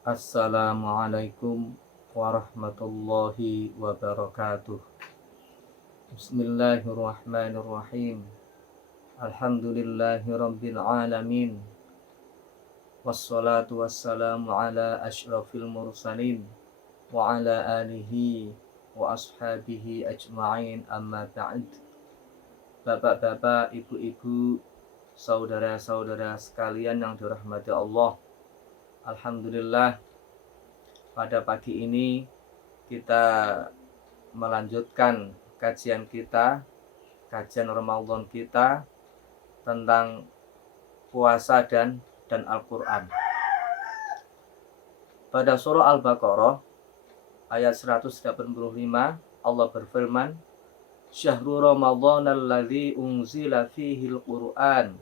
Assalamualaikum warahmatullahi wabarakatuh. Bismillahirrahmanirrahim. Alhamdulillahi rabbil alamin. Wassalatu wassalamu ala asyrafil mursalin wa ala alihi wa ashabihi ajma'in, amma ba'd. Bapak-bapak, ibu-ibu, saudara-saudara sekalian yang dirahmati Allah, alhamdulillah pada pagi ini kita melanjutkan kajian Ramadan kita tentang puasa dan Al-Quran. Pada surah Al-Baqarah ayat 185 Allah berfirman, Syahrul Ramadan alladzi unzila fihil Qur'an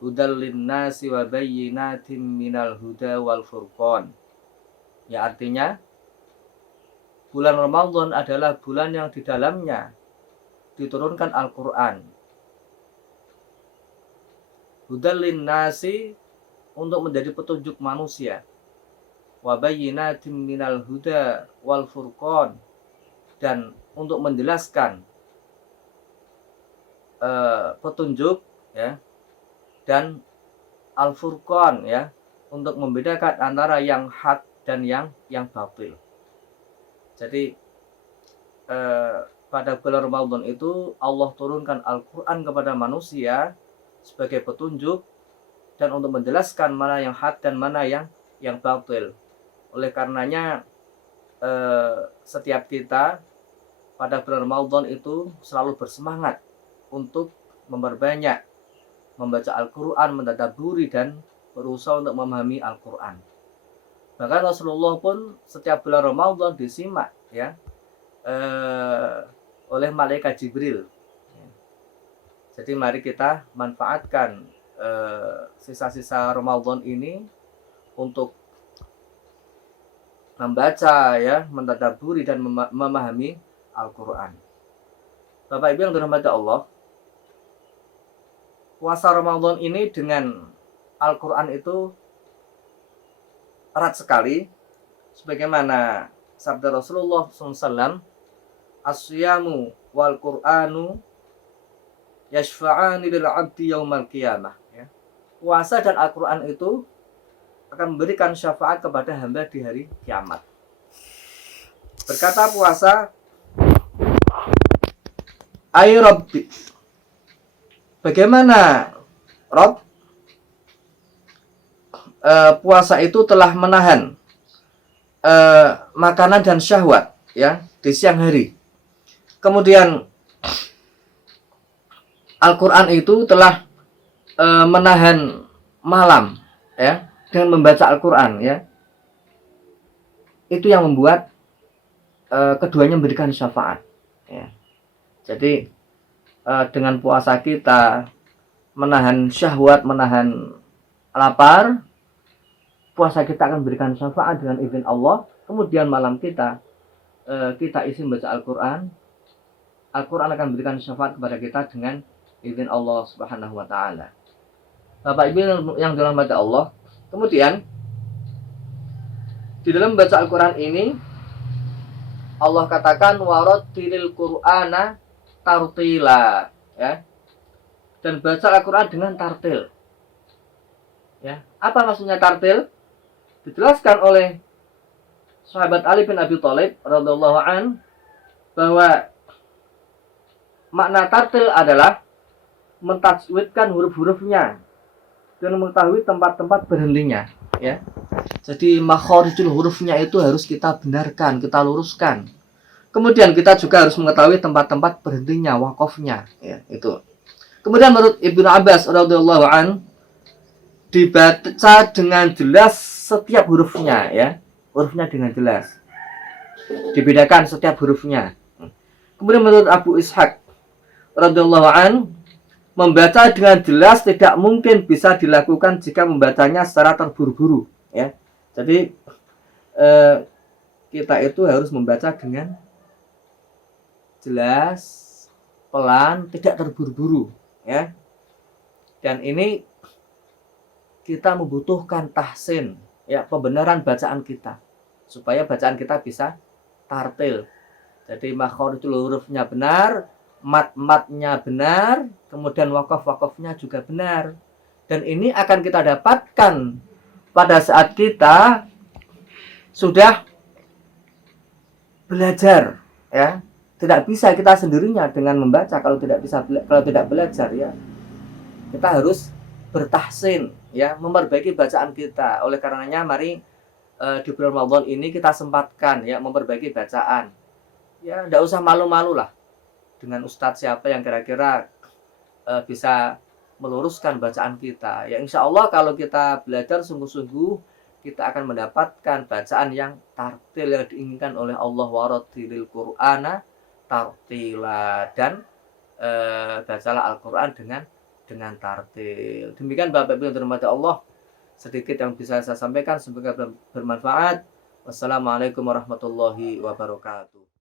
hudal linnasi wa bayyinatin minal huda wal furqan. Ya, artinya bulan Ramadan adalah bulan yang di dalamnya diturunkan Al-Quran. Hudal linnasi, untuk menjadi petunjuk manusia. Wa bayyinatin minal huda wal furqan, dan untuk menjelaskan petunjuk ya, dan al-furqan ya, untuk membedakan antara yang hak dan yang batil. Jadi pada bulan Ramadan itu Allah turunkan Al-Quran kepada manusia sebagai petunjuk dan untuk menjelaskan mana yang hak dan mana yang batil. Oleh karenanya setiap kita pada bulan Ramadan itu selalu bersemangat untuk memperbanyak membaca Al-Quran, mentadabburi dan berusaha untuk memahami Al-Quran. Bahkan Rasulullah pun setiap bulan Ramadan disimak ya oleh malaikat Jibril. Jadi mari kita manfaatkan sisa-sisa Ramadan ini untuk membaca ya, mentadabburi dan memahami Al-Quran. Bapak Ibu yang dirahmati Allah, puasa Ramadan ini dengan Al-Quran itu erat sekali, sebagaimana sabda Rasulullah SAW, as-siyamu wal Qur'anu yashfa'ani lil 'abdi yaumal qiyamah. Ya. Puasa dan Al-Quran itu akan memberikan syafaat kepada hamba di hari kiamat. Berkata puasa, ay Rabbi, bagaimana Rob? Puasa itu telah menahan makanan dan syahwat ya di siang hari. Kemudian Al-Quran itu telah menahan malam ya dengan membaca Al-Quran ya. Itu yang membuat keduanya memberikan syafaat ya. Jadi dengan puasa kita menahan syahwat, menahan lapar, puasa kita akan memberikan syafaat dengan izin Allah. Kemudian malam kita isi membaca Al-Quran. Al-Quran akan memberikan syafaat kepada kita dengan izin Allah Subhanahu wa ta'ala. Bapak Ibu yang dirahmati Allah, kemudian di dalam membaca Al-Quran ini Allah katakan warattilil Qur'ana tartila ya. Dan baca Al-Quran dengan tartil. Ya, apa maksudnya tartil? Dijelaskan oleh sahabat Ali bin Abi Thalib radhiyallahu an bahwa makna tartil adalah mentajwidkan huruf-hurufnya dan mengetahui tempat-tempat berhentinya ya. Jadi makharijul hurufnya itu harus kita benarkan, kita luruskan. Kemudian kita juga harus mengetahui tempat-tempat berhentinya, wakofnya ya, itu. Kemudian menurut Ibnu Abbas radhiyallahu an, dibaca dengan jelas setiap hurufnya ya. Hurufnya dengan jelas. Dibedakan setiap hurufnya. Kemudian menurut Abu Ishaq radhiyallahu an, membaca dengan jelas tidak mungkin bisa dilakukan jika membacanya secara terburu-buru ya. Jadi kita itu harus membaca dengan jelas, pelan, tidak terburu-buru ya. Dan ini kita membutuhkan tahsin ya pembenaran bacaan kita supaya bacaan kita bisa tartil. Jadi makharijul hurufnya benar, mat-matnya benar, kemudian wakaf-wakafnya juga benar. Dan ini akan kita dapatkan pada saat kita sudah belajar, ya. Tidak bisa kita sendirinya dengan membaca kalau tidak belajar, ya. Kita harus bertahsin, ya, memperbaiki bacaan kita. Oleh karenanya mari di bulan Ramadan ini kita sempatkan, ya, memperbaiki bacaan. Ya, tidak usah malu-malu lah dengan ustadz siapa yang kira-kira bisa meluruskan bacaan kita. Ya, insya Allah kalau kita belajar sungguh-sungguh, kita akan mendapatkan bacaan yang tartil yang diinginkan oleh Allah, warattilil Qur'ana tartila, dan bacalah Al-Quran dengan tartil. Demikian Bapak Ibu yang dirahmati Allah, sedikit yang bisa saya sampaikan, semoga bermanfaat. Wassalamualaikum warahmatullahi wabarakatuh.